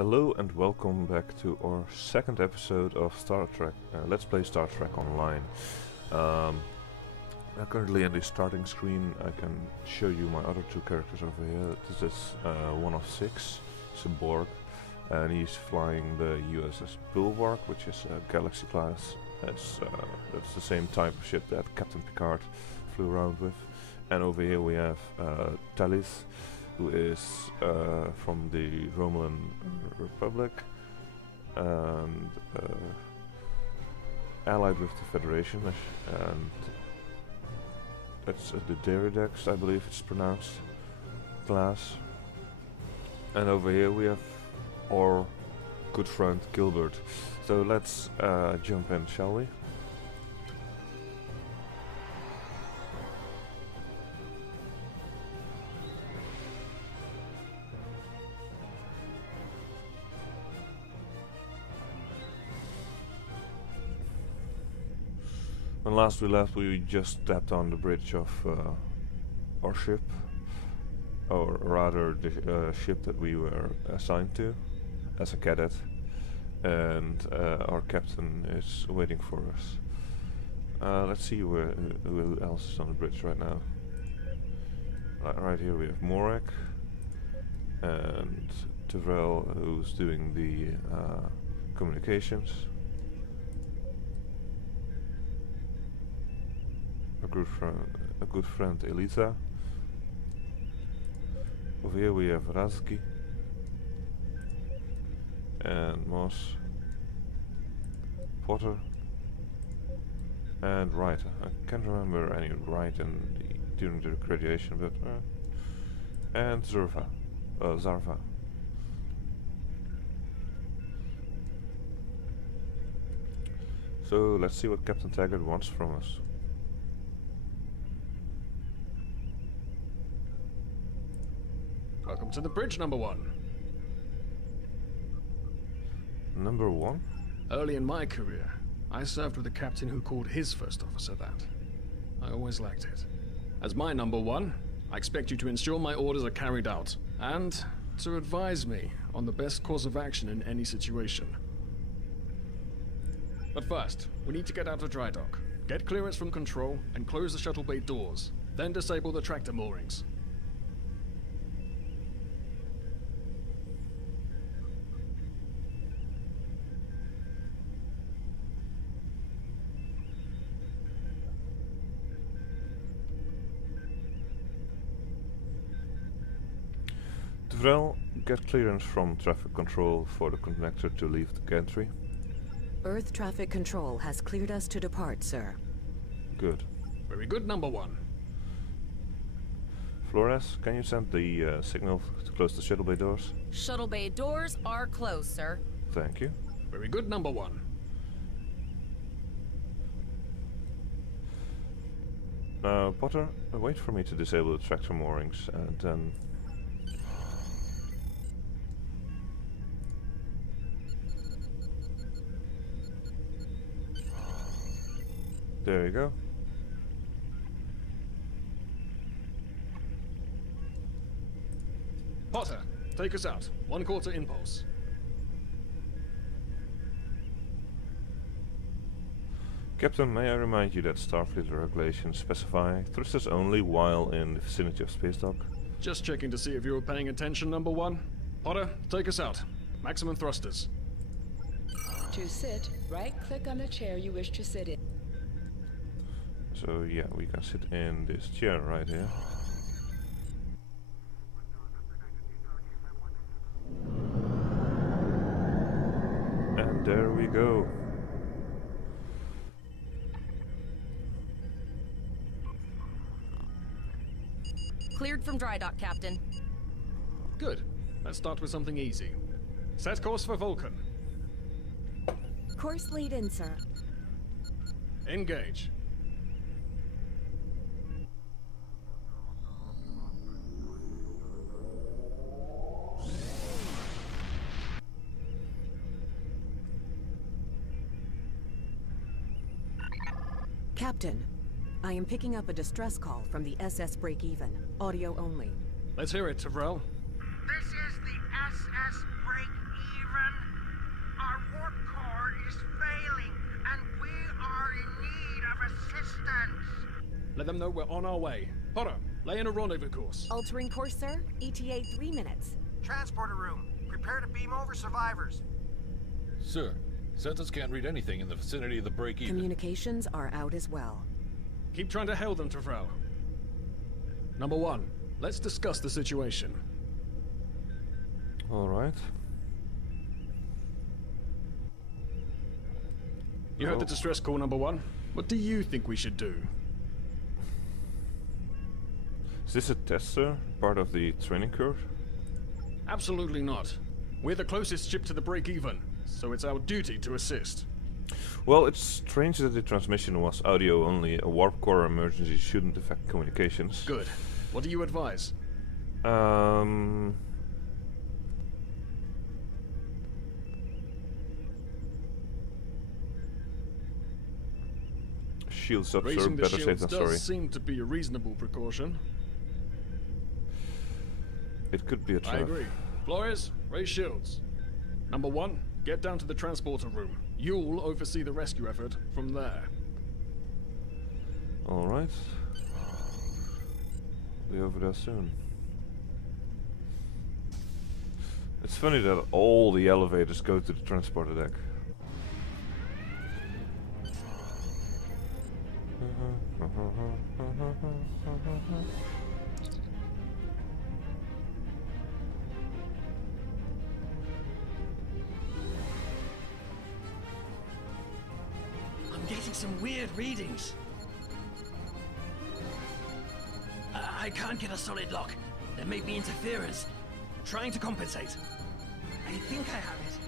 Hello and welcome back to our second episode of Star Trek. Let's play Star Trek Online. Currently in the starting screen I can show you my other two characters over here. This is one of six, it's a Borg, and he's flying the USS Bulwark, which is a Galaxy class. That's the same type of ship that Captain Picard flew around with. And over here we have Talis, who is from the Romulan Republic and allied with the Federation, and that's the Deridex, I believe it's pronounced, class. And over here we have our good friend Gilbert. So let's jump in, shall we? When last we left, we just stepped on the bridge of our ship, or rather the ship that we were assigned to as a cadet, and our captain is waiting for us. Let's see who else is on the bridge right now. Right here we have Morak and Tyrell, who's doing the communications. A good friend Elisa. Over here we have Razki and Moss, Potter and Wright. I can't remember any Wright during the graduation, but and Zarva. So let's see what Captain Taggart wants from us. Welcome to the bridge, number one. Number one? Early in my career, I served with a captain who called his first officer that. I always liked it. As my number one, I expect you to ensure my orders are carried out, and to advise me on the best course of action in any situation. But first, we need to get out of dry dock, get clearance from control, and close the shuttle bay doors, then disable the tractor moorings. Tyrell, get clearance from traffic control for the connector to leave the gantry. Earth traffic control has cleared us to depart, sir. Good. Very good, number one. Flores, can you send the signal to close the shuttle bay doors? Shuttle bay doors are closed, sir. Thank you. Very good, number one. Potter, wait for me to disable the tractor moorings, and then... There you go. Potter, take us out. 1/4 impulse. Captain, may I remind you that Starfleet regulations specify thrusters only while in the vicinity of space dock? Just checking to see if you were paying attention, number one. Potter, take us out. Maximum thrusters. To sit, right-click on the chair you wish to sit in. So yeah, we can sit in this chair right here. And there we go. Cleared from dry dock, Captain. Good. Let's start with something easy. Set course for Vulcan. Course lead in, sir. Engage. Captain, I am picking up a distress call from the SS Break-Even. Audio only. Let's hear it, Tyrell. This is the SS Break-Even. Let them know we're on our way. Potter, lay in a rendezvous course. Altering course, sir. ETA 3 minutes. Transporter room. Prepare to beam over survivors. Sir, Sentinels can't read anything in the vicinity of the break-even. Communications are out as well. Keep trying to hail them, Tafrel. Number 1, let's discuss the situation. Alright. You heard the distress call, number 1. What do you think we should do? Is this a test, sir? Part of the training curve? Absolutely not. We're the closest ship to the break-even, so it's our duty to assist. Well, it's strange that the transmission was audio only. A warp core emergency shouldn't affect communications. Good. What do you advise? Shields up, sir. Raising the Better safe shields than does sorry. seem to be a reasonable precaution. It could be a trap. I agree. Flores, raise shields. Number 1, get down to the transporter room. You'll oversee the rescue effort from there. Alright. Be over there soon. It's funny that all the elevators go to the transporter deck. I'm getting some weird readings. I can't get a solid lock. There may be interference. Trying to compensate. I think I have it.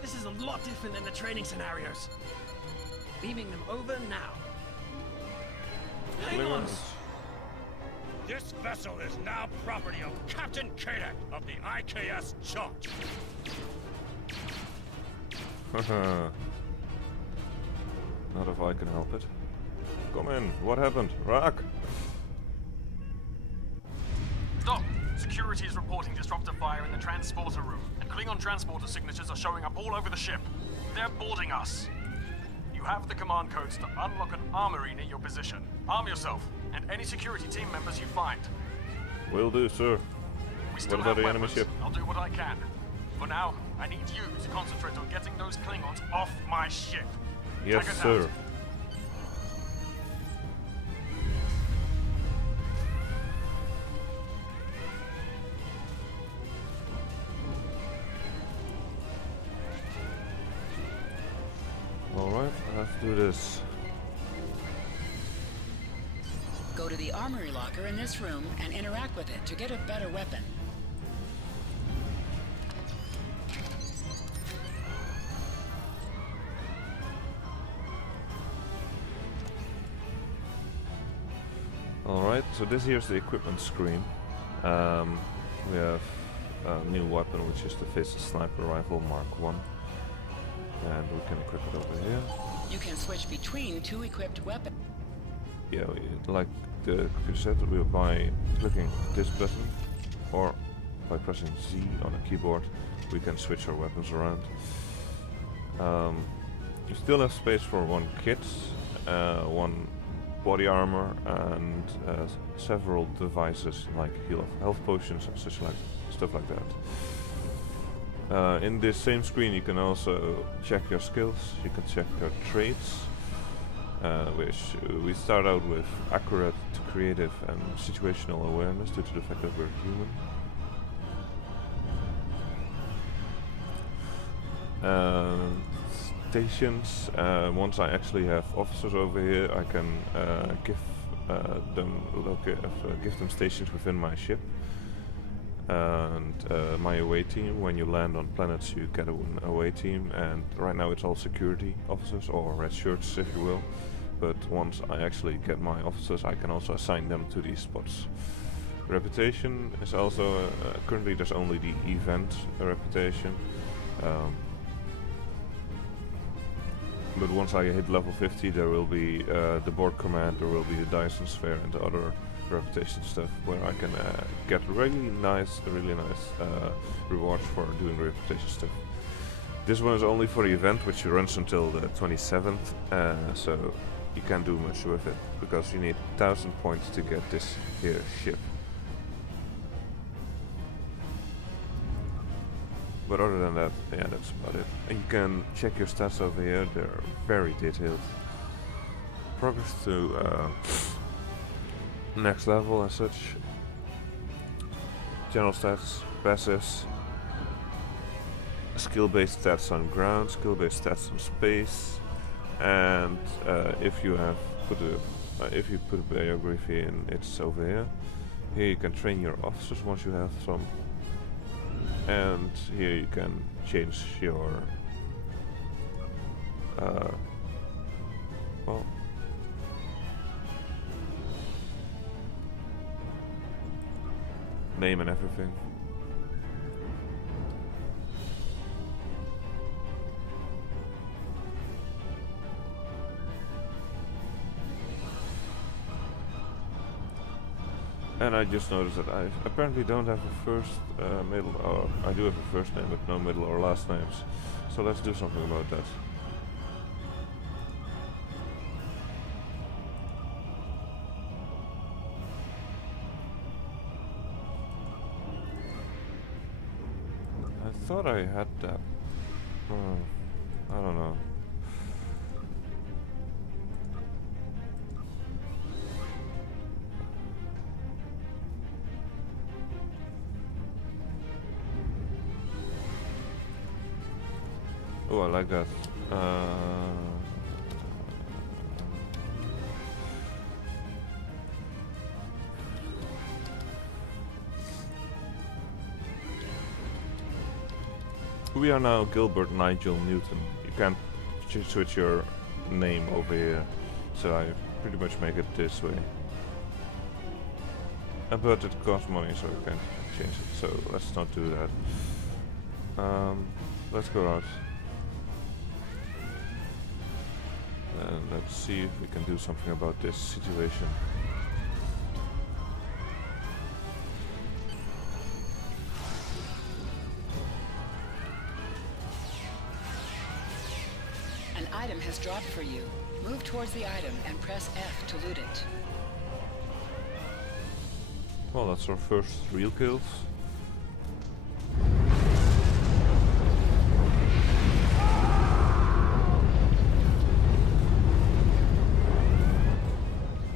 This is a lot different than the training scenarios. Beaming them over now. Hang on! This vessel is now property of Captain Kadek of the IKS Charge. Not if I can help it. Come in. What happened? Rock! Doc, security is reporting disruptor fire in the transporter room, and Klingon transporter signatures are showing up all over the ship. They're boarding us. You have the command codes to unlock an armory near your position. Arm yourself, and any security team members you find. Will do, sir. We still What have about the enemy weapons. ship? I'll do what I can. For now, I need you to concentrate on getting those Klingons off my ship. Yes, Taggart sir. out. Alright, let's do this. Go to the armory locker in this room and interact with it to get a better weapon. Alright, so this here's the equipment screen. We have a new weapon, which is the Phaser Sniper Rifle Mark 1. And we can equip it over here. You can switch between 2 equipped weapons. Yeah, like the computer said, we by clicking this button or by pressing Z on a keyboard, we can switch our weapons around. You still have space for 1 kit, 1 body armor, and several devices like health potions and stuff like that. In this same screen you can also check your skills, you can check your traits, which we start out with accurate to creative and situational awareness due to the fact that we're human. Stations, once I actually have officers over here, I can give them stations within my ship. And my away team, when you land on planets you get an away team, and right now it's all security officers or red shirts if you will, but once I actually get my officers I can also assign them to these spots. Reputation is also, currently there's only the event reputation, but once I hit level 50 there will be the board command, there will be the Dyson sphere and the other reputation stuff where I can get really nice rewards for doing reputation stuff. This one is only for the event, which runs until the 27th, so you can't do much with it because you need 1,000 points to get this here ship. But other than that, yeah, that's about it. And you can check your stats over here, they're very detailed. Progress to next level and such. General stats, passives, skill-based stats on ground, skill-based stats on space, and if you have put a biography in, it's over here. Here you can train your officers once you have some. And here you can change your well, name and everything. And I just noticed that I apparently don't have a first, middle, or I do have a first name, but no middle or last names. So let's do something about that. I thought I had that. I don't know. Oh, I like that. We are now Gilbert Nigel Newton. You can't switch your name over here, so I pretty much make it this way. But it costs money, so I can't change it. So let's not do that. Let's go out. And let's see if we can do something about this situation. An item has dropped for you. Move towards the item and press F to loot it. Well, that's our first real kills.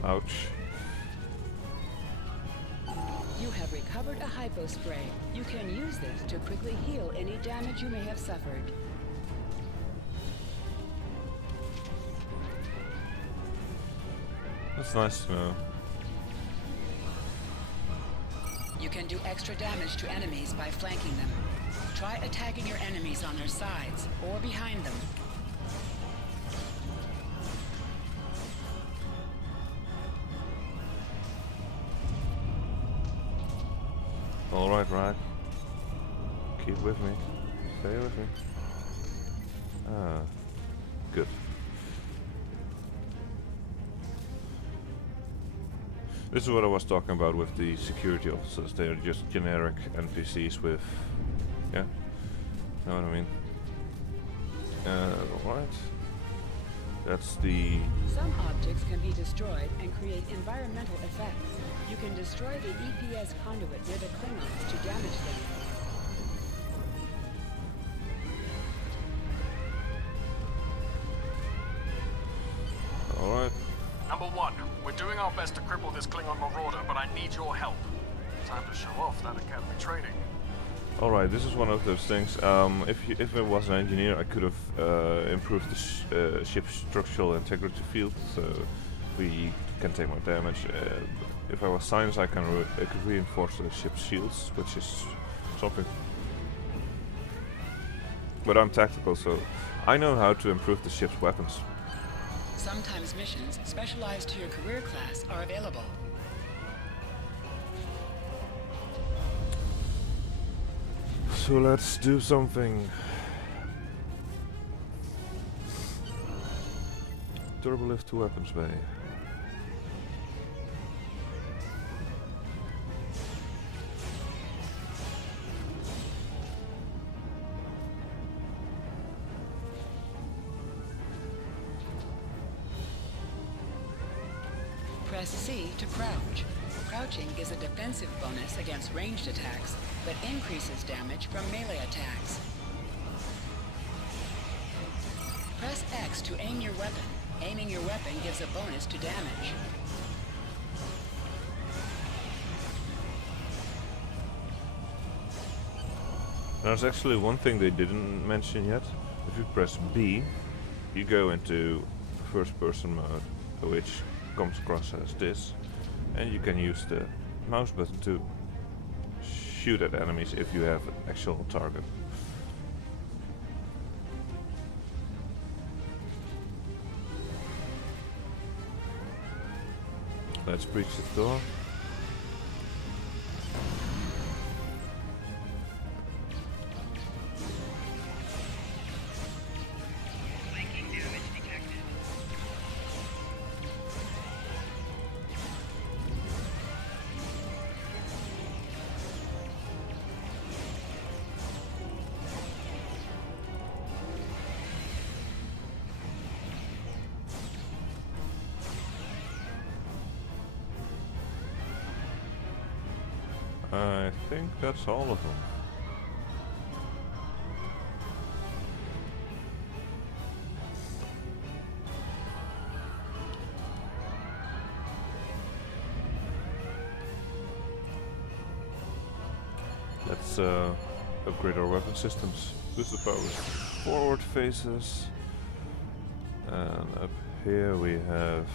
Ouch. You have recovered a hypo spray. You can use this to quickly heal any damage you may have suffered. That's nice to know. You can do extra damage to enemies by flanking them. Try attacking your enemies on their sides or behind them. Alright, Rag. Keep with me. Stay with me. Ah, good. This is what I was talking about with the security officers. They're just generic NPCs with... yeah, know what I mean? Alright. That's the... Some objects can be destroyed and create environmental effects. You can destroy the EPS conduit near the Klingons to damage them. Alright. Number 1, we're doing our best to cripple this Klingon marauder, but I need your help. Time to show off that academy training. Alright, this is one of those things. If I was an engineer, I could have improved the ship's structural integrity field, so we can take more damage. If I was science, I could reinforce the ship's shields, which is something. But I'm tactical, so I know how to improve the ship's weapons. Sometimes missions specialized to your career class are available. So let's do something. Turbolift to weapons bay. Press C to crouch. Crouching is a defensive bonus against ranged attacks, but increases damage from melee attacks. Press X to aim your weapon. Aiming your weapon gives a bonus to damage. There's actually one thing they didn't mention yet. If you press B, you go into first person mode, which comes across as this, and you can use the mouse button to shoot at enemies if you have an actual target. Let's breach the door. I think that's all of them. Let's upgrade our weapon systems. Boost the power forward faces. And up here we have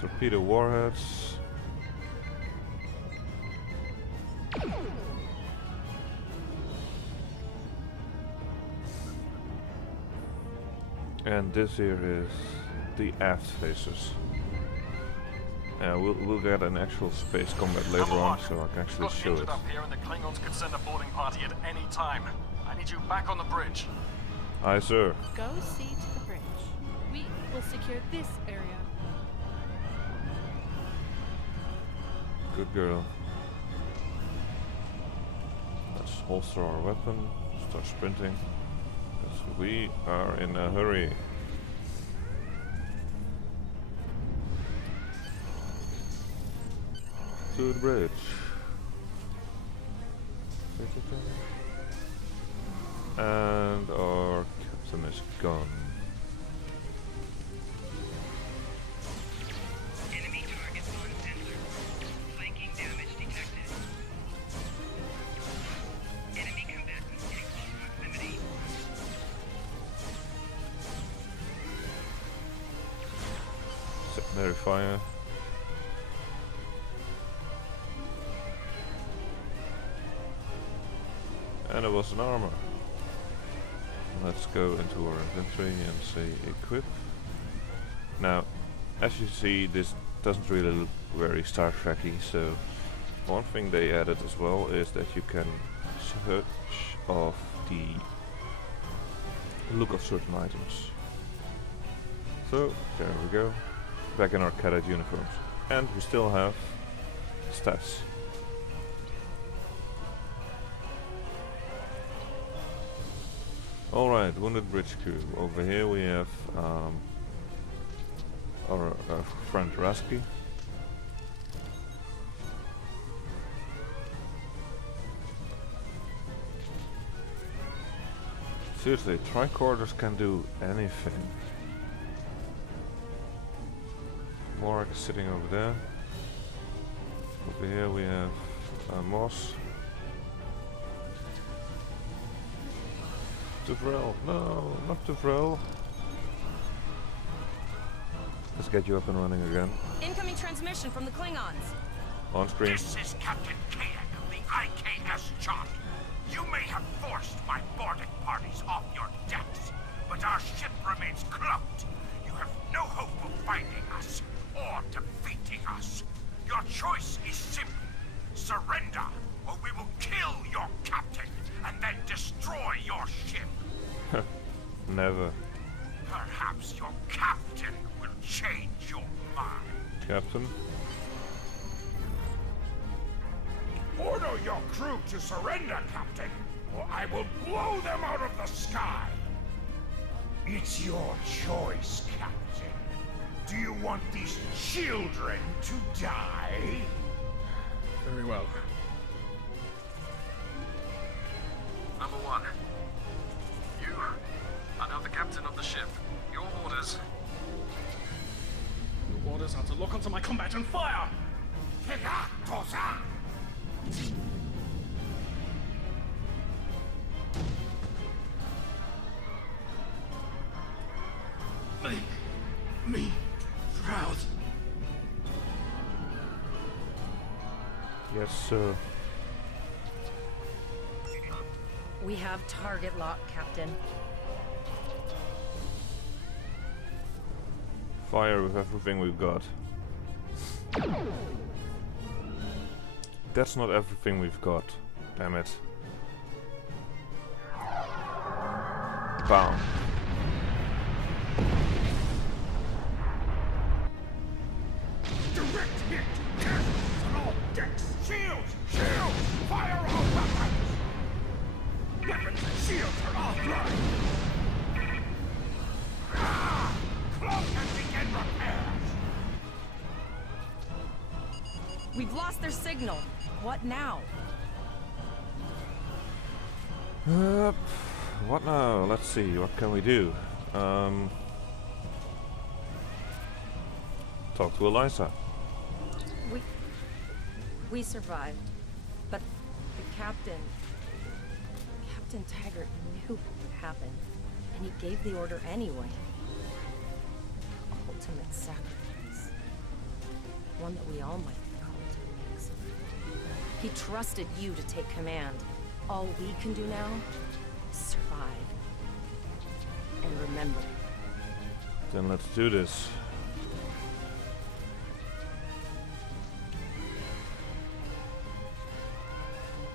torpedo warheads. And this here is the aft faces. We'll get an actual space combat later on, so I can actually show it. Up here, and the Klingons could send a boarding party at any time. I need you back on the bridge. Aye, sir. Go see to the bridge. We will secure this area. Good girl. Let's holster our weapon, start sprinting. Because we are in a hurry. To the bridge. And our captain is gone. Enemy targets on sensor. Flanking damage detected. Enemy combatants in close proximity. Secondary fire. And it was an armor. Let's go into our inventory and say equip. Now, as you see, this doesn't really look very Star Trek-y, so one thing they added as well is that you can search of the look of certain items. So, there we go. Back in our cadet uniforms. And we still have stats. Alright, Wounded Bridge Crew. Over here we have our friend Rasky. Seriously, tricorders can do anything. Morag is sitting over there. Over here we have Moss. Tuvrel, no, not Tuvrel. Let's get you up and running again. Incoming transmission from the Klingons. On screen. This is Captain Kadek of the IKS Chart. You may have forced my boarding parties off your decks, but our ship remains cloaked. You have no hope of finding us or defeating us. Your choice is simple. Surrender, or we will kill your captain and then destroy your ship. Never. Perhaps your captain will change your mind. Captain? Order your crew to surrender, Captain, or I will blow them out of the sky. It's your choice, Captain. Do you want these children to die? Very well. Number 1. You are now the captain of the ship. Your orders. Your orders are to lock onto my combat and fire! Make me proud. Yes, sir. We have target lock, Captain. Fire with everything we've got. That's not everything we've got. Damn it. Bam. Direct hit! Cannons on all decks! Shields! Shields! Fire all weapons! Weapons and shields are offline! Ah! Cloak and begin repairs! We've lost their signal. What now? What now? Let's see, what can we do? Talk to Eliza. We survived. But the Captain Taggart knew what would happen. And he gave the order anyway. Ultimate sacrifice. One that we all might be called to make. He trusted you to take command. All we can do now is survive. And remember. Then let's do this.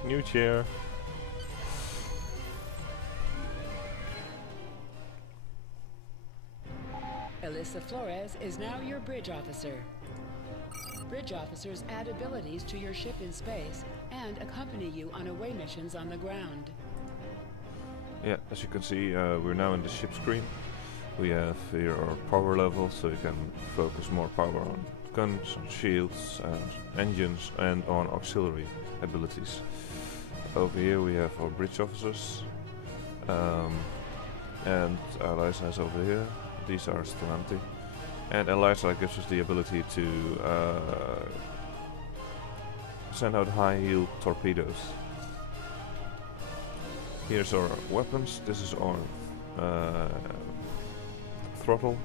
New chair. Alyssa Flores is now your bridge officer. Bridge officers add abilities to your ship in space and accompany you on away missions on the ground. Yeah, as you can see, we're now in the ship screen. We have here our power level, so you can focus more power on guns, on shields, engines, and on auxiliary abilities. Over here we have our bridge officers, and Eliza is over here. These are still empty. And Eliza gives us the ability to send out high-yield torpedoes. Here's our weapons. This is our throttle.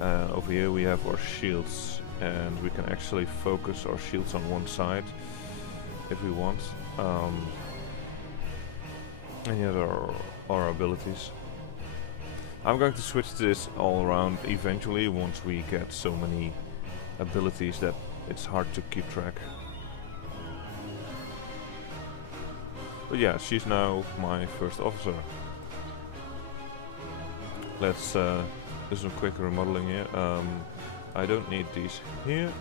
And over here we have our shields, and we can actually focus our shields on one side if we want. And here are our abilities. I'm going to switch this all around eventually once we get so many abilities that it's hard to keep track. But yeah, she's now my first officer. Let's do some quick remodeling here. I don't need these here.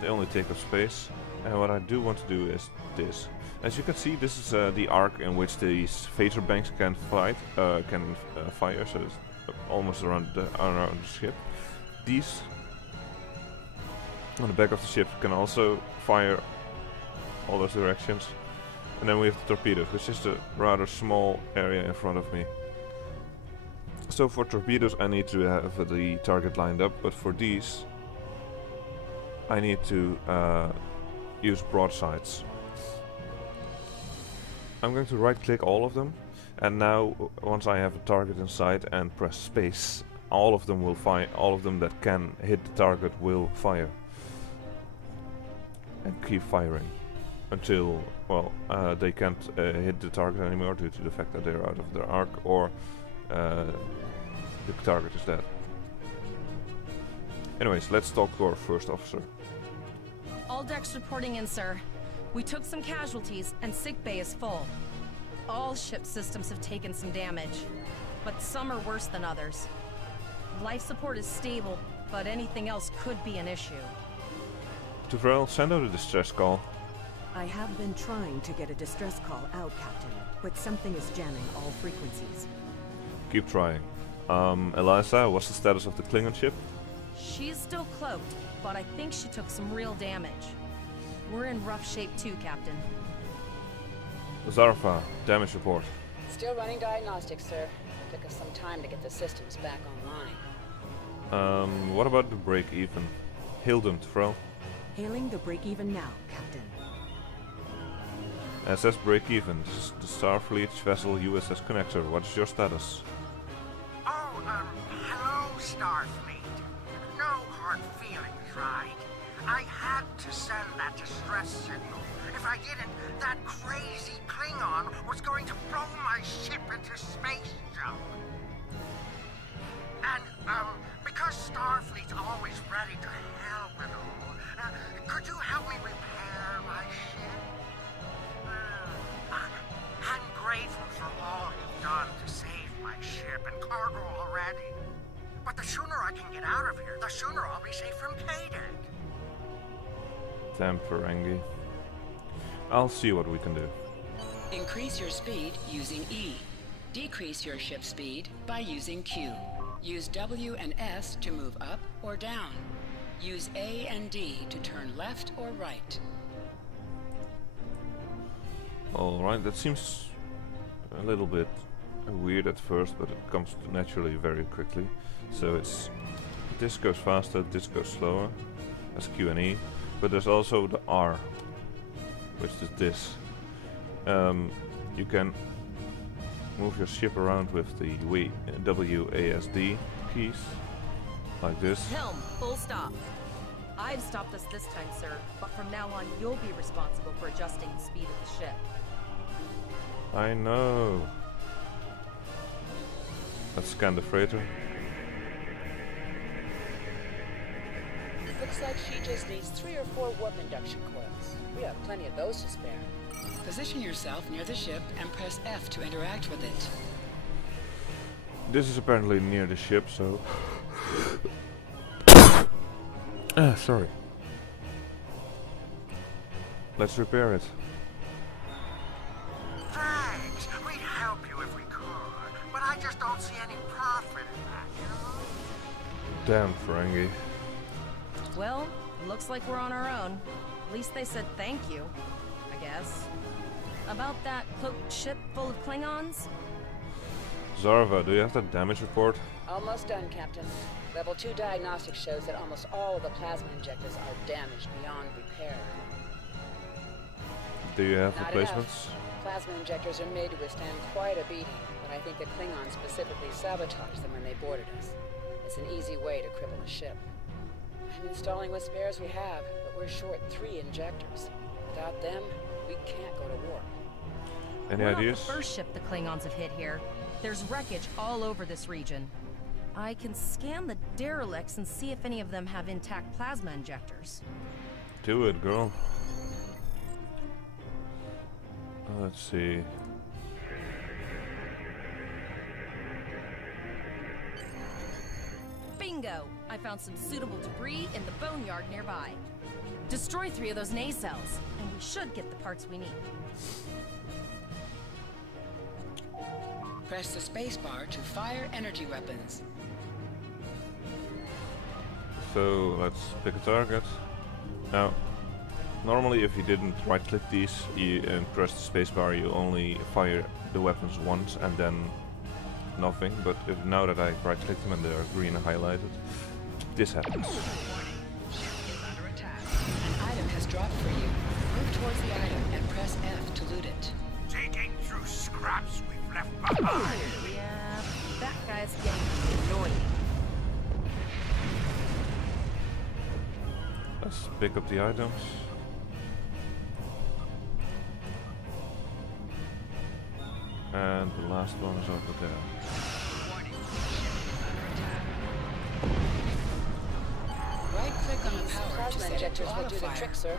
They only take up space. And what I do want to do is this. As you can see, this is the arc in which these phaser banks can fire, so it's almost around the ship. These on the back of the ship can also fire all those directions. And then we have the torpedoes, which is a rather small area in front of me. So for torpedoes I need to have the target lined up, but for these I need to use broadsides. I'm going to right click all of them, and now once I have a target in sight and press space, all of them will fire. All of them that can hit the target will fire. And keep firing until, well, they can't hit the target anymore due to the fact that they're out of their arc, or the target is dead. Anyways, let's talk to our first officer. All decks reporting in, sir. We took some casualties, and sickbay is full. All ship systems have taken some damage, but some are worse than others. Life support is stable, but anything else could be an issue. Tuvrel, send out a distress call. I have been trying to get a distress call out, Captain, but something is jamming all frequencies. Keep trying. Eliza, what's the status of the Klingon ship? She's still cloaked, but I think she took some real damage. We're in rough shape too, Captain. Zarfa, damage report. Still running diagnostics, sir. Took us some time to get the systems back online. What about the break-even? Hail them, Thrall. Hailing the break-even now, Captain. SS break-even. This is the Starfleet's vessel USS Connector. What's your status? Oh, hello, Starfleet. No hard feelings, right? I had to send that distress signal. If I didn't, that crazy Klingon was going to throw my ship into space junk. And, because Starfleet's always ready to help and all, could you help me repair my ship? I'm grateful for all you've done to save my ship and cargo already. But the sooner I can get out of here, the sooner I'll be safe from K-Deck. Damn Ferengi. I'll see what we can do. Increase your speed using E. Decrease your ship speed by using Q. Use W and S to move up or down. Use A and D to turn left or right. Alright, that seems a little bit weird at first, but it comes naturally very quickly. So it's this goes faster, this goes slower, as Q and E. But there's also the R, which is this. You can move your ship around with the WASD keys, like this. Helm, full stop. I've stopped us this time, sir, but from now on you'll be responsible for adjusting the speed of the ship. I know. Let's scan the freighter. Looks like she just needs 3 or 4 warp induction coils. We have plenty of those to spare. Position yourself near the ship and press F to interact with it. This is apparently near the ship, so... sorry. Let's repair it. Thanks. We'd help you if we could, but I just don't see any profit in that, you know? Damn Ferengi. Well, looks like we're on our own. At least they said thank you, I guess. About that cloaked ship full of Klingons? Zarva, do you have that damage report? Almost done, Captain. Level 2 diagnostics shows that almost all of the plasma injectors are damaged beyond repair. Do you have Not replacements? enough. Plasma injectors are made to withstand quite a beating, but I think the Klingons specifically sabotaged them when they boarded us. It's an easy way to cripple a ship. I'm installing what spares we have, but we're short 3 injectors. Without them, we can't go to war. Any We're ideas? not the first ship the Klingons have hit here. There's wreckage all over this region. I can scan the derelicts and see if any of them have intact plasma injectors. Do it, girl. Let's see. Bingo! I found some suitable debris in the boneyard nearby. Destroy 3 of those nacelles, and we should get the parts we need. Press the spacebar to fire energy weapons. So let's pick a target. Now, normally if you didn't right-click these and press the spacebar, you only fire the weapons once and then nothing. But now that I right-click them and they are green and highlighted, this happens. An item has dropped for you. Move towards the item and press F to loot it. Digging through scraps we've left behind. Yeah, that guy's getting annoying. Let's pick up the items. And the last one is over there. Right-click on the power to Plasma set it injectors to will do the auto-fire. trick, sir.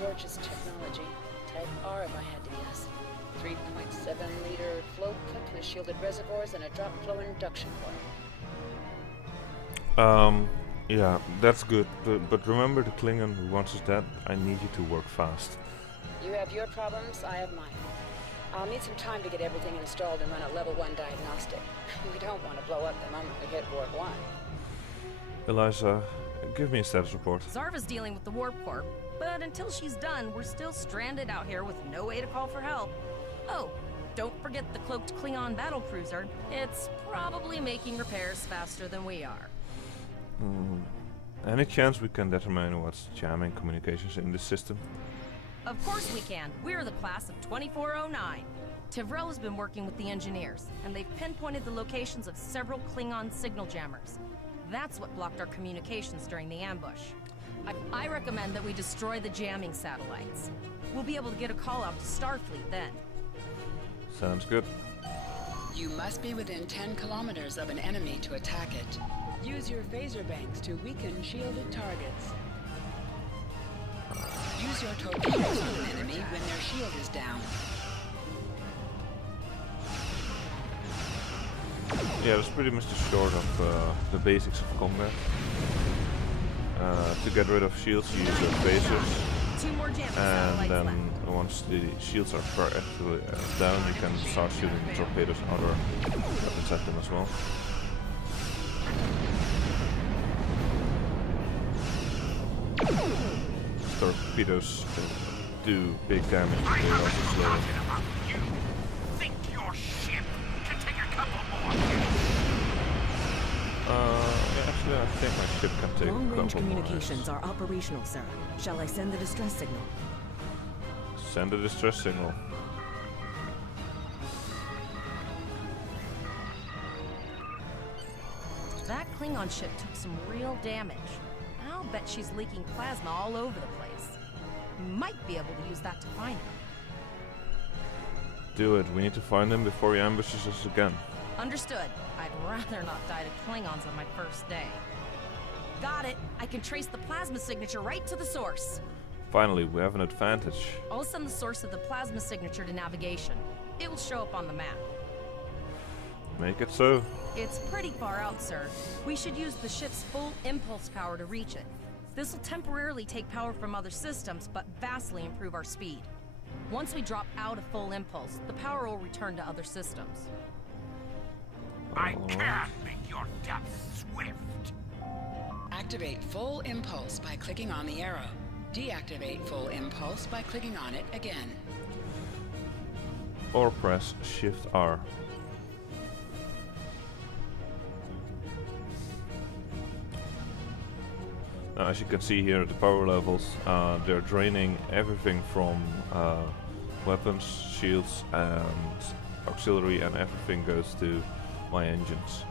Gorgeous technology. Type R if I had to guess. 3.7-liter flow clip with shielded reservoirs and a drop flow induction coil. Yeah, that's good. But remember the Klingon who wants us dead? I need you to work fast. You have your problems, I have mine. I'll need some time to get everything installed and run a level 1 diagnostic. We don't want to blow up the moment we hit Warp 1. Eliza, give me a status report. Zarva's dealing with the Warp Core, but until she's done, we're still stranded out here with no way to call for help. Oh, don't forget the cloaked Klingon battlecruiser. It's probably making repairs faster than we are. Any chance we can determine what's jamming communications in this system? Of course we can. We're the class of 2409. Tivrel has been working with the engineers, and they've pinpointed the locations of several Klingon signal jammers. That's what blocked our communications during the ambush. I recommend that we destroy the jamming satellites. We'll be able to get a call out to Starfleet then. Sounds good. You must be within 10 kilometers of an enemy to attack it. Use your phaser banks to weaken shielded targets. Use your torpedoes on an enemy when their shield is down. Yeah, that's pretty much the short of the basics of combat. To get rid of shields, you use your phasers. 2 more jamming And satellites then left. once the shields are actually down, you can start shooting torpedoes and other weapons at them as well. Torpedoes do big damage, but they also slow. You think your ship can take a couple more? Yeah, actually, I think my ship can take a Long-range couple more. communications are operational, sir. Shall I send the distress signal? Send a distress signal. That Klingon ship took some real damage. I'll bet she's leaking plasma all over the place. We might be able to use that to find her. Do it. We need to find them before he ambushes us again. Understood. I'd rather not die to Klingons on my first day. Got it. I can trace the plasma signature right to the source. Finally, we have an advantage. I'll send the source of the plasma signature to navigation. It will show up on the map. Make it so. It's pretty far out, sir. We should use the ship's full impulse power to reach it. This will temporarily take power from other systems, but vastly improve our speed. Once we drop out of full impulse, the power will return to other systems. I can't make your death swift. Activate full impulse by clicking on the arrow. Deactivate full impulse by clicking on it again. Or press Shift R. Now, as you can see here, the power levels, they're draining everything from weapons, shields, and auxiliary, and everything goes to my engines.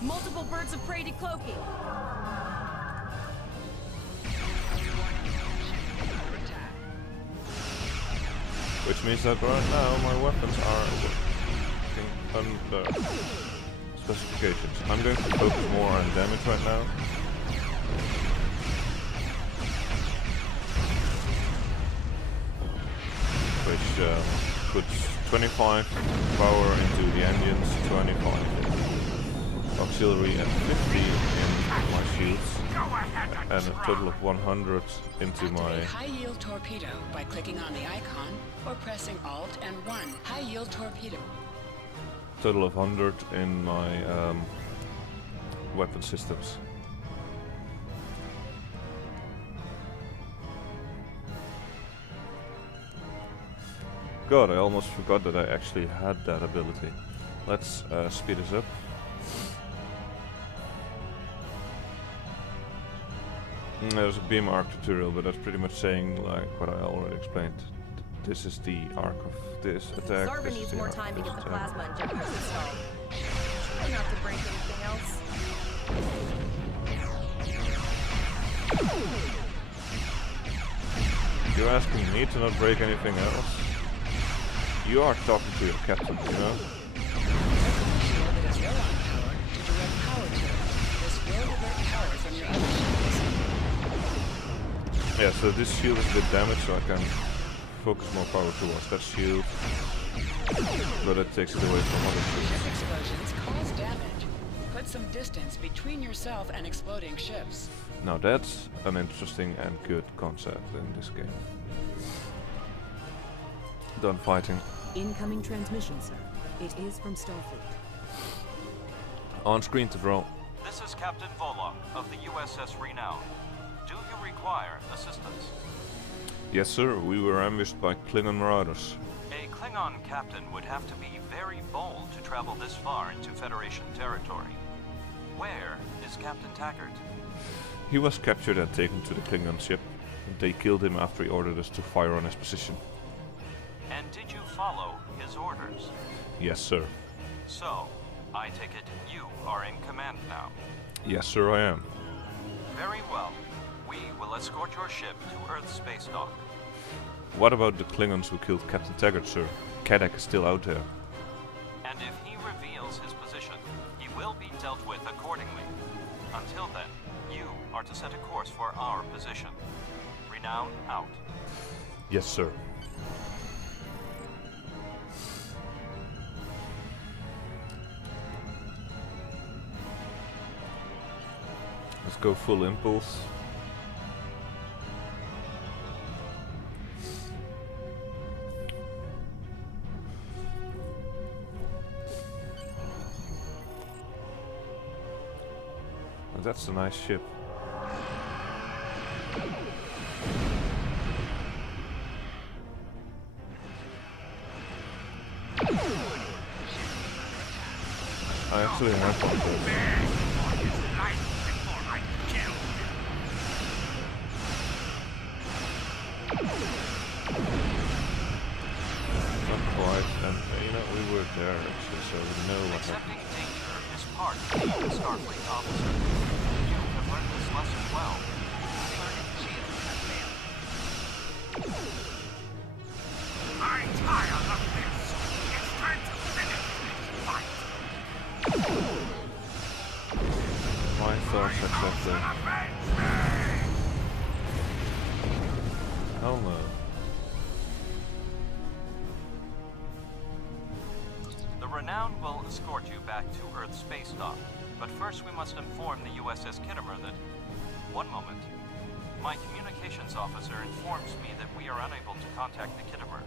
Multiple birds of prey decloaking. Which means that right now my weapons are under specifications. I'm going to focus more on damage right now. Which puts 25 power into the engines, 25 auxiliary, and 50 in my shields, and a total of 100 into my... Activate high-yield torpedo by clicking on the icon or pressing Alt and 1. High-yield torpedo. Total of 100 in my weapon systems. God, I almost forgot that I actually had that ability. Let's speed this up. There's a beam arc tutorial, but that's pretty much saying like what I already explained. This is the arc of this attack. Zarva needs more time to get the plasma injectors installed. Try not to break anything else. You're asking me to not break anything else? You are talking to your captain, you know? Yeah, so this shield is a bit damaged, so I can focus more power towards that shield. But it takes it away from other shields. Explosions cause damage. Put some distance between yourself and exploding ships. Now that's an interesting and good concept in this game. Done fighting. Incoming transmission, sir. It is from Starfleet. On screen to draw. This is Captain Volok of the USS Renown. Do you require assistance? Yes, sir. We were ambushed by Klingon marauders. A Klingon captain would have to be very bold to travel this far into Federation territory. Where is Captain Taggart? He was captured and taken to the Klingon ship. They killed him after he ordered us to fire on his position. And did you follow his orders? Yes, sir. So, I take it you are in command now. Yes, sir, I am. Very well. We will escort your ship to Earth Space Dock. What about the Klingons who killed Captain Taggart, sir? Kadek is still out there. And if he reveals his position, he will be dealt with accordingly. Until then, you are to set a course for our position. Renown out. Yes, sir. Let's go full impulse. Oh, that's a nice ship. I actually have one of those. Not quite, and you know, we were there actually, so we know what happened. Accepting danger is part of being a Starfleet officer. You have learned this lesson well. I'm tired of this. It's time to finish this fight. My thoughts exactly. Hell no. The Renown will escort you back to Earth Space Dock, but first we must inform the USS Kittimer that... One moment. My communications officer informs me that we are unable to contact the Kittimer.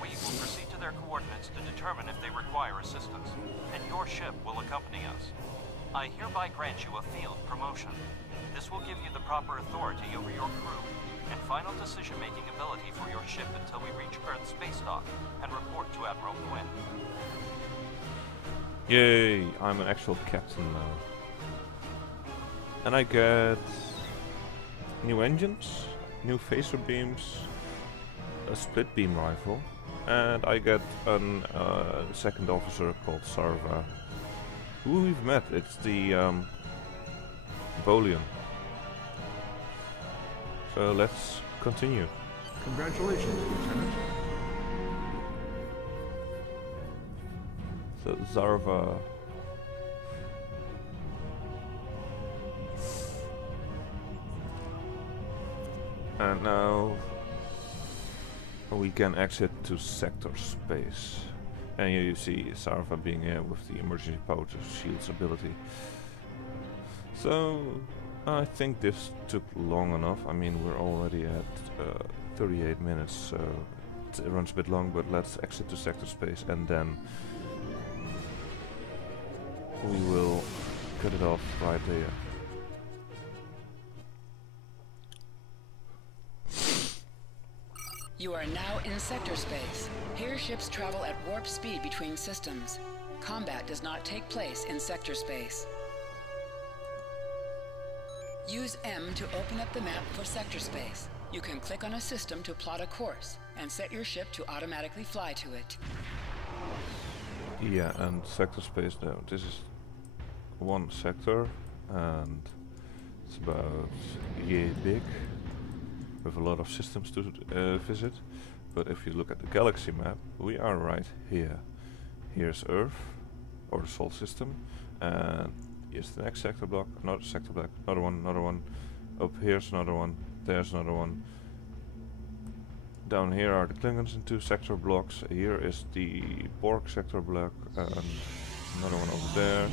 We will proceed to their coordinates to determine if they require assistance, and your ship will accompany us. I hereby grant you a field promotion. This will give you the proper authority over your crew, and final decision-making ability for your ship until we reach Earth Space Dock and report to Admiral Quinn. Yay, I'm an actual captain now. And I get new engines, new phaser beams, a split beam rifle, and I get a second officer called Sarva, who we've met. It's the Bolian. So let's continue. Congratulations, Lieutenant. So Zarva. And now we can exit to sector space. And here you see Zarva being here with the emergency power shields ability. So I think this took long enough. I mean, we're already at 38 minutes, so it runs a bit long, but let's exit to sector space and then we will cut it off right there. You are now in sector space. Here ships travel at warp speed between systems. Combat does not take place in sector space. Use M to open up the map for sector space. You can click on a system to plot a course and set your ship to automatically fly to it. Yeah, and sector space now. This is one sector and it's about yay big with a lot of systems to visit. But if you look at the galaxy map, we are right here. Here's Earth, or the Sol system, and here's the next sector block, another sector block, another one. Up here's another one, there's another one. Down here are the Klingons in 2 sector blocks. Here is the Borg sector block, and another one over there.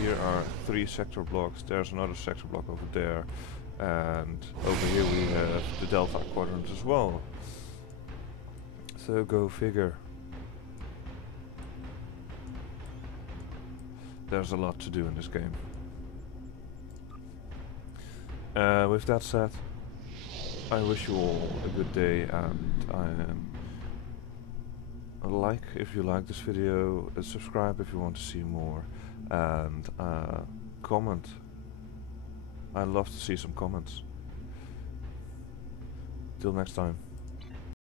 Here are 3 sector blocks, there's another sector block over there. And over here we have the Delta quadrant as well. So go figure. there's a lot to do in this game. With that said, I wish you all a good day, and like if you like this video, subscribe if you want to see more, and comment. I'd love to see some comments. Till next time.